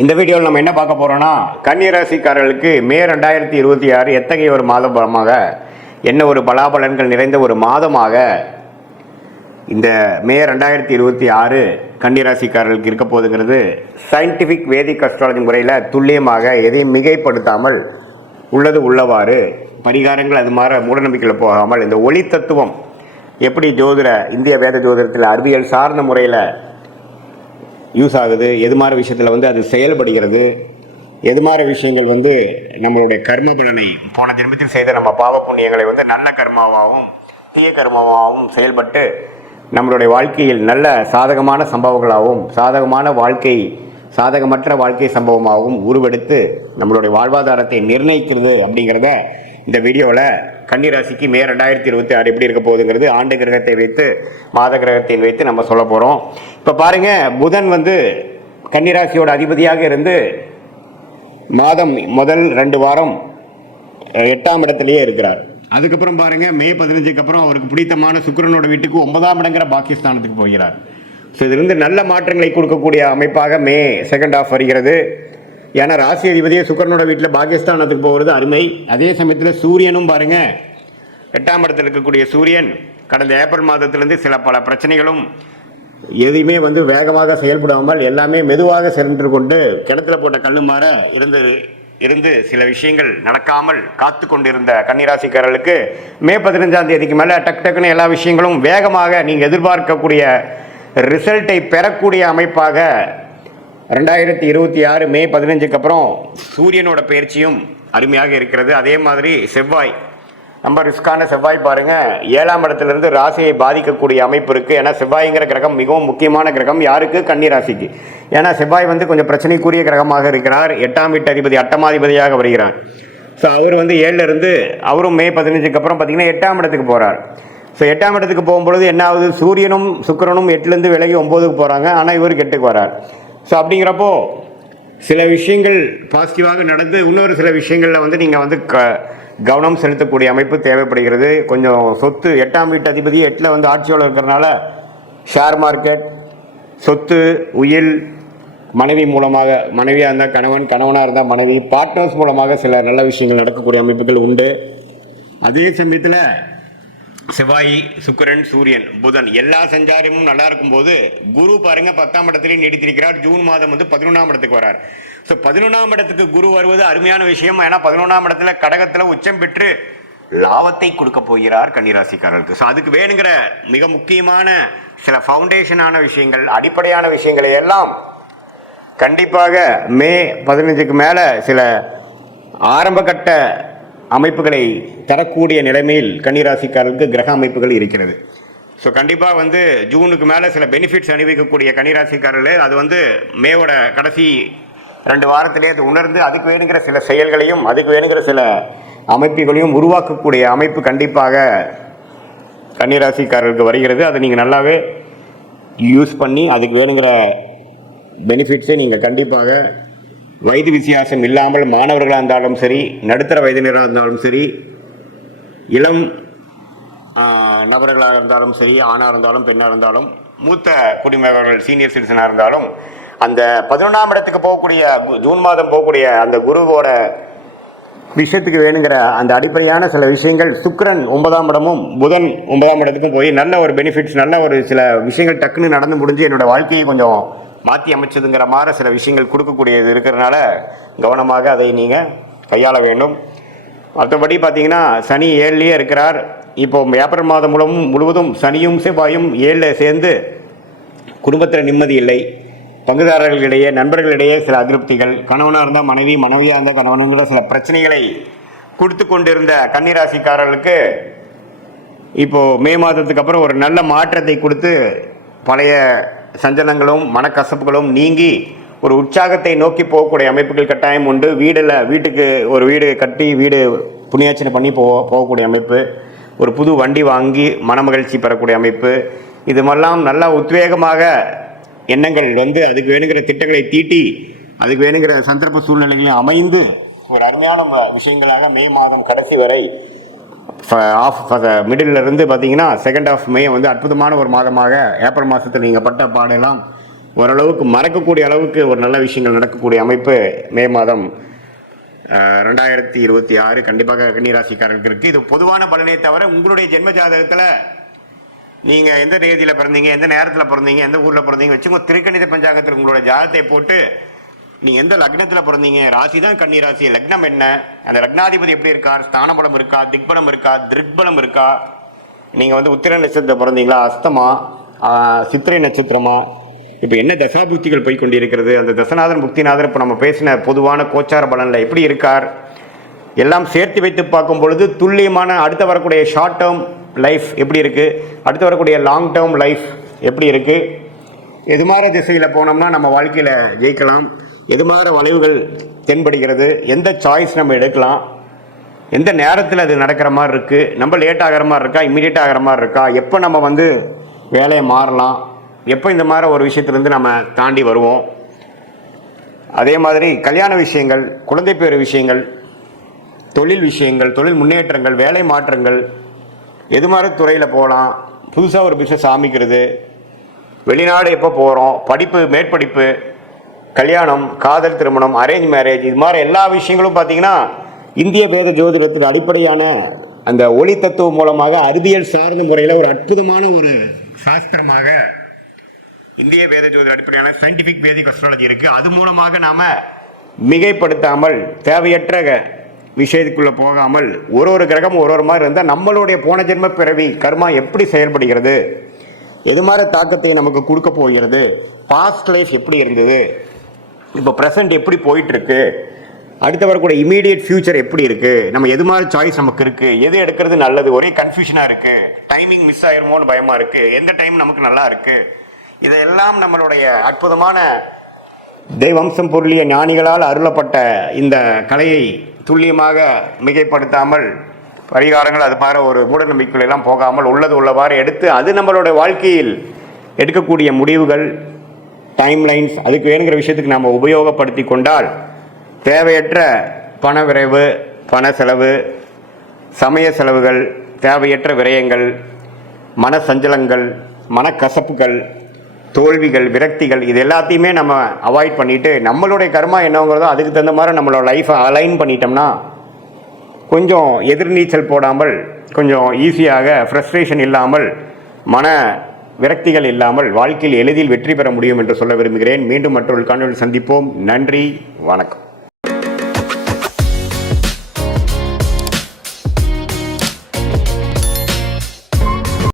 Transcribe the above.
இந்த வீடியோவில் நம்ம என்ன பார்க்க போறோம்னா, கன்னி ராசிக்காரர்களுக்கு மே 2026 எத்தகைய ஒரு மாதமாக, என்ன ஒரு பலாபலன்கள் நிறைந்த ஒரு மாதமாக இந்த மே 2026 கன்னி ராசிக்காரர்களுக்கு இருக்க போகுதுங்கிறது சயின்டிஃபிக் வேதிக் அஸ்ட்ராலஜி முறையில் துல்லியமாக எதையும் மிகைப்படுத்தாமல் உள்ளது உள்ளவாறு பரிகாரங்கள் அது மாதிரி மூடநம்பிக்கையில் போகாமல் இந்த ஒளி தத்துவம் எப்படி இந்திய வேத ஜோதிடத்தில் அறிவியல் சார்ந்த முறையில் யூஸ் ஆகுது, எது மாதிரி விஷயத்தில் அது செயல்படுகிறது, எது மாதிரி விஷயங்கள் நம்மளுடைய கர்ம பலனை போன ஜென்மத்தில் செய்த நம்ம பாவ புண்ணியங்களை நல்ல கர்மாவாகவும் தீய கர்மாவாகவும் செயல்பட்டு நம்மளுடைய வாழ்க்கையில் நல்ல சாதகமான சம்பவங்களாகவும் சாதகமற்ற வாழ்க்கை சம்பவமாகவும் உருவெடுத்து நம்மளுடைய வாழ்வாதாரத்தை நிர்ணயிக்கிறது அப்படிங்கிறத இந்த வீடியோவில் கன்னிராசிக்கு மே 2026 எப்படி இருக்க போகுதுங்கிறது ஆண்டு கிரகத்தை வைத்து மாத கிரகத்தை வைத்து நம்ம சொல்ல போகிறோம். இப்போ பாருங்கள், புதன் கன்னிராசியோட அதிபதியாக இருந்து மாதம் முதல் 2 வாரம் 8ஆம் இடத்துலையே இருக்கிறார். அதுக்கப்புறம் பாருங்கள், மே 15க்கு அப்புறம் அவருக்கு பிடித்தமான சுக்கிரனோட வீட்டுக்கு 9ஆம் இடங்கிற பாகிஸ்தானத்துக்கு போகிறார். ஸோ இதிலிருந்து நல்ல மாற்றங்களை கொடுக்கக்கூடிய அமைப்பாக மே செகண்ட் ஆஃப் வருகிறது. ஏன்னா ராசி அதிபதியே சுக்கிரனோட வீட்டில் பாகிஸ்தானத்துக்கு போகிறது அருமை. அதே சமயத்தில் சூரியனும் பாருங்கள், 8ஆம் இடத்தில் இருக்கக்கூடிய சூரியன் கடந்த ஏப்ரல் மாதத்திலிருந்து பல பிரச்சனைகளும் எதையுமே வேகமாக செயல்படாமல் எல்லாமே மெதுவாக சென்று கொண்டு கிணத்துல போட்ட கல்லு மாற இருந்து சில விஷயங்கள் நடக்காமல் காத்து கொண்டிருந்த கன்னிராசிக்காரர்களுக்கு மே 15ஆம் தேதிக்கு மேலே டக்குன்னு எல்லா விஷயங்களும் வேகமாக நீங்கள் எதிர்பார்க்கக்கூடிய ரிசல்ட்டை பெறக்கூடிய அமைப்பாக 2026 மே 15க்கு அப்புறம் சூரியனோட பயிற்சியும் அருமையாக இருக்கிறது. அதே மாதிரி செவ்வாய், நம்ம ரிஸ்கான செவ்வாய் பாருங்கள், 7ஆம் இடத்துலேருந்து ராசியை பாதிக்கக்கூடிய அமைப்பு இருக்குது. ஏன்னா செவ்வாய்ங்கிற கிரகம் மிகவும் முக்கியமான கிரகம். யாருக்கு? கன்னி ராசிக்கு. ஏன்னா செவ்வாய் கொஞ்சம் பிரச்சனைக்குரிய கிரகமாக இருக்கிறார். 8ஆம் வீட்டு அதிபதி அட்டமாதிபதியாக வருகிறார். ஸோ அவர் 7ல் இருந்து அவரும் மே 15க்கு அப்புறம் பார்த்திங்கன்னா 8ஆம் இடத்துக்கு போகிறார். ஸோ 8ஆம் இடத்துக்கு போகும்பொழுது என்ன ஆகுது, சூரியனும் சுக்கிரனும் 8லேருந்து விலகி 9க்கு போகிறாங்க. ஆனால் இவர் 8க்கு வரார். ஸோ அப்படிங்கிறப்போ சில விஷயங்கள் பாசிட்டிவாக நடந்து இன்னொரு சில விஷயங்களில் நீங்கள் கவனம் செலுத்தக்கூடிய அமைப்பு தேவைப்படுகிறது. கொஞ்சம் சொத்து, 8ஆம் வீட்டு அதிபதி 8ல் ஆட்சியோடு இருக்கிறனால ஷேர் மார்க்கெட், சொத்து, உயில், மனைவி மூலமாக, மனைவியாக இருந்தால் கணவன், கணவனாக இருந்தால் மனைவி, பார்ட்னர்ஸ் மூலமாக சில நல்ல விஷயங்கள் நடக்கக்கூடிய அமைப்புகள் உண்டு. அதே சமயத்தில் செவ்வாய், சுக்கிரன், சூரியன், புதன் எல்லா சஞ்சாரமும் நல்லா இருக்கும்போது குரு பாருங்க 10ஆம் இடத்திலே நீடித்திருக்கிறார். ஜூன் மாதம் 11ஆம் இடத்துக்கு வரார். ஸோ 11ஆம் இடத்துக்கு குரு வருவது அருமையான விஷயம். ஏன்னா 11ஆம் இடத்துல கடகத்தில் உச்சம் பெற்று லாபத்தை கொடுக்க போகிறார் கன்னிராசிக்காரர்களுக்கு. ஸோ அதுக்கு வேணுங்கிற மிக முக்கியமான சில ஃபவுண்டேஷனான விஷயங்கள், அடிப்படையான விஷயங்களை எல்லாம் கண்டிப்பாக மே 15க்கு மேலே சில ஆரம்பகட்ட அமைப்புகளை தரக்கூடிய நிலைமையில் கன்னிராசிக்காரர்களுக்கு கிரக அமைப்புகள் இருக்கிறது. ஸோ கண்டிப்பாக ஜூனுக்கு மேலே சில பெனிஃபிட்ஸ் அனுபவிக்கக்கூடிய கன்னிராசிக்காரர்கள் அது மேவோட கடைசி 2 வாரத்திலே அது உணர்ந்து அதுக்கு வேணுங்கிற சில செயல்களையும் அதுக்கு வேணுங்கிற சில அமைப்புகளையும் உருவாக்கக்கூடிய அமைப்பு கண்டிப்பாக கன்னிராசிக்காரர்களுக்கு வருகிறது. அதை நீங்கள் நல்லாவே யூஸ் பண்ணி அதுக்கு வேணுங்கிற பெனிஃபிட்ஸை நீங்கள் கண்டிப்பாக வயது வித்தியாசம் இல்லாமல் மாணவர்களாக இருந்தாலும் சரி, நடுத்தர வயதினராக இருந்தாலும் சரி, இளம் நபர்களாக இருந்தாலும் சரி, ஆணாக இருந்தாலும் பெண்ணாக இருந்தாலும், மூத்த குடிமகர்கள் சீனியர் சிட்டிசனாக இருந்தாலும், அந்த 11ஆம் இடத்துக்கு போகக்கூடிய ஜூன் மாதம் போகக்கூடிய அந்த குருவோட விஷயத்துக்கு வேணுங்கிற அந்த அடிப்படையான சில விஷயங்கள் சுக்கிரன் 9ஆம் இடமும் புதன் 9ஆம் இடத்துக்கும் போய் நல்ல ஒரு பெனிஃபிட்ஸ், நல்ல ஒரு சில விஷயங்கள் டக்குன்னு நடந்து முடிஞ்சு என்னோட வாழ்க்கையை கொஞ்சம் மாற்றி அமைச்சதுங்கிற மாதிரி சில விஷயங்கள் கொடுக்கக்கூடியது இருக்கிறதுனால கவனமாக அதை நீங்கள் கையாள வேண்டும். மற்றபடி பார்த்தீங்கன்னா சனி 7லேயே இருக்கிறார். இப்போ ஏப்ரல் மாதம் முழுவதும் சனியும் செவ்வாயும் 7ல் சேர்ந்து குடும்பத்தில் நிம்மதி இல்லை, பங்குதாரர்களிடையே நண்பர்களிடையே சில அதிருப்திகள், கணவனாக இருந்தால் மனைவி, மனைவியாக இருந்தால் கணவனுங்கிற சில பிரச்சனைகளை கொடுத்து கொண்டிருந்த கன்னிராசிக்காரர்களுக்கு இப்போது மே மாதத்துக்கு அப்புறம் ஒரு நல்ல மாற்றத்தை கொடுத்து பழைய சஞ்சலங்களும் மனக்கசப்புகளும் நீங்கி ஒரு உற்சாகத்தை நோக்கி போகக்கூடிய அமைப்புகள் கட்டாயம் உண்டு. வீட்டுக்கு ஒரு வீடு கட்டி வீடு புண்ணியாச்சனை பண்ணி போகக்கூடிய அமைப்பு, ஒரு புது வண்டி வாங்கி மனமகிழ்ச்சி பெறக்கூடிய அமைப்பு, இது மாதிரிலாம் நல்ல உத்வேகமாக எண்ணங்கள் அதுக்கு வேணுங்கிற திட்டங்களை தீட்டி அதுக்கு வேணுங்கிற சந்தர்ப்ப சூழ்நிலைகளையும் அமைந்து ஒரு அருமையான விஷயங்களாக மே மாதம் கடைசி வரை மிடில் இருந்து பார்த்தீங்கன்னா செகண்ட் ஆஃப் மே அற்புதமான ஒரு மாதமாக ஏப்ரல் மாதத்தில் நீங்கள் பட்ட பாடெல்லாம் ஓரளவுக்கு மறக்கக்கூடிய அளவுக்கு ஒரு நல்ல விஷயங்கள் நடக்கக்கூடிய அமைப்பு மே மாதம் 2026 கண்டிப்பாக கன்னிராசிக்காரர்களுக்கு இருக்குது. இது பொதுவான பலனே தவிர உங்களுடைய ஜென்ம ஜாதகத்தில் நீங்கள் எந்த தேதியில் பிறந்தீங்க, எந்த நேரத்தில் பிறந்தீங்க, எந்த ஊரில் பிறந்தீங்க வச்சுக்கோ. திருக்கணித பஞ்சாங்கத்தில் உங்களோட ஜாதகத்தை போட்டு நீங்கள் எந்த லக்னத்தில் பிறந்தீங்க, ராசி தான் கன்னிராசி, லக்னம் என்ன, அந்த லக்னாதிபதி எப்படி இருக்கார், ஸ்தானபலம் இருக்கா, திக்பலம் இருக்கா, திருக்பலம் இருக்கா, நீங்கள் உத்திர நட்சத்திரம் பிறந்தீங்களா, அஸ்தமா, சித்திரை நட்சத்திரமா, இப்போ என்ன தசாபுக்திகள் போய் கொண்டிருக்கிறது, அந்த தசநாதன் புக்திநாதன் இப்போ நம்ம பேசின பொதுவான கோச்சார பலனில் எப்படி இருக்கார், எல்லாம் சேர்த்து வைத்து பார்க்கும் பொழுது துல்லியமான அடுத்து வரக்கூடிய ஷார்ட் டேர்ம் லைஃப் எப்படி இருக்குது, அடுத்து வரக்கூடிய லாங் டேர்ம் லைஃப் எப்படி இருக்குது, எது மாதிரி திசையில் போனோம்னா நம்ம வாழ்க்கையில் ஜெயிக்கலாம், எது மாதிரி வளைவுகள் தென்படுகிறது, எந்த சாய்ஸ் நம்ம எடுக்கலாம், எந்த நேரத்தில் அது நடக்கிற மாதிரி இருக்குது, நம்ம லேட் ஆகிற மாதிரி இருக்கா, இம்மிடியேட் ஆகிற மாதிரி இருக்கா, எப்போ நம்ம வேலையை மாறலாம், எப்போ இந்த மாதிரி ஒரு விஷயத்துலேருந்து நம்ம தாண்டி வருவோம். அதே மாதிரி கல்யாண விஷயங்கள், குழந்தை பேர் விஷயங்கள், தொழில் விஷயங்கள், தொழில் முன்னேற்றங்கள், வேலை மாற்றங்கள், எது மாதிரி துறையில் போகலாம், புதுசாக ஒரு பிஸ்னஸ் ஆரம்பிக்கிறது, வெளிநாடு எப்போ போகிறோம், படிப்பு, மேற்படிப்பு, கல்யாணம், காதல் திருமணம், அரேஞ்ச் மேரேஜ், இது மாதிரி எல்லா விஷயங்களும் பார்த்திங்கன்னா இந்திய வேத ஜோதிடத்தின் அடிப்படையான அந்த ஒளி தத்துவம் மூலமாக அறிவியல் சார்ந்த முறையில் ஒரு அற்புதமான ஒரு சாஸ்திரமாக இந்திய வேத ஜோதிட அடிப்படையான சயின்டிஃபிக் வேதிக் அஸ்ட்ராலஜி இருக்குது. அது மூலமாக நாம் மிகைப்படுத்தாமல் தேவையற்ற விஷயத்துக்குள்ளே போகாமல் ஒரு கிரகம் ஒரு மாதிரி இருந்தால் நம்மளுடைய போன ஜென்ம பிறவி கர்மா எப்படி செயல்படுகிறது, எது மாதிரி தாக்கத்தை நமக்கு கொடுக்க போகிறது, பாஸ்ட் லைஃப் எப்படி இருந்தது, இப்போ ப்ரெசன்ட் எப்படி போயிட்டுருக்கு, அடுத்து வரக்கூடிய இமீடியட் ஃபியூச்சர் எப்படி இருக்குது, நம்ம எது மாதிரி சாய்ஸ் நமக்கு இருக்குது, எது எடுக்கிறது நல்லது, ஒரே கன்ஃபியூஷனாக இருக்குது, டைமிங் மிஸ் ஆயிருமோன்னு பயமாக இருக்குது, எந்த டைம் நமக்கு நல்லா இருக்குது, இதையெல்லாம் நம்மளுடைய அற்புதமான தெய்வம்சம் பொருளிய ஞானிகளால் அருளப்பட்ட இந்த கலையை துல்லியமாக மிகைப்படுத்தாமல் பரிகாரங்கள் அது மாதிரி ஒரு மூட நம்பிக்கைகள் எல்லாம் போகாமல் உள்ளது உள்ளவாறு எடுத்து அது நம்மளுடைய வாழ்க்கையில் எடுக்கக்கூடிய முடிவுகள், டைம்லைன்ஸ், அதுக்கு வேணுங்கிற விஷயத்துக்கு நாம் உபயோகப்படுத்தி கொண்டால் தேவையற்ற பண விரைவு, பண செலவு, சமய செலவுகள், தேவையற்ற விரயங்கள், மன சஞ்சலங்கள், மனக்கசப்புகள், தோல்விகள், விரக்திகள், இது எல்லாத்தையுமே நம்ம அவாய்ட் பண்ணிவிட்டு நம்மளுடைய கர்மா என்னங்கிறதோ அதுக்கு தகுந்த மாதிரி நம்மளோட லைஃப்பை அலைன் பண்ணிட்டோம்னா கொஞ்சம் எதிர்நீச்சல் போடாமல் கொஞ்சம் ஈஸியாக ஃப்ரஸ்ட்ரேஷன் இல்லாமல் மன விரக்திகள் இல்லாமல் வாழ்க்கையில் எளிதில் வெற்றி பெற முடியும் என்று சொல்ல விரும்புகிறேன். மீண்டும் மற்றொரு காணொளியில் சந்திப்போம். நன்றி, வணக்கம்.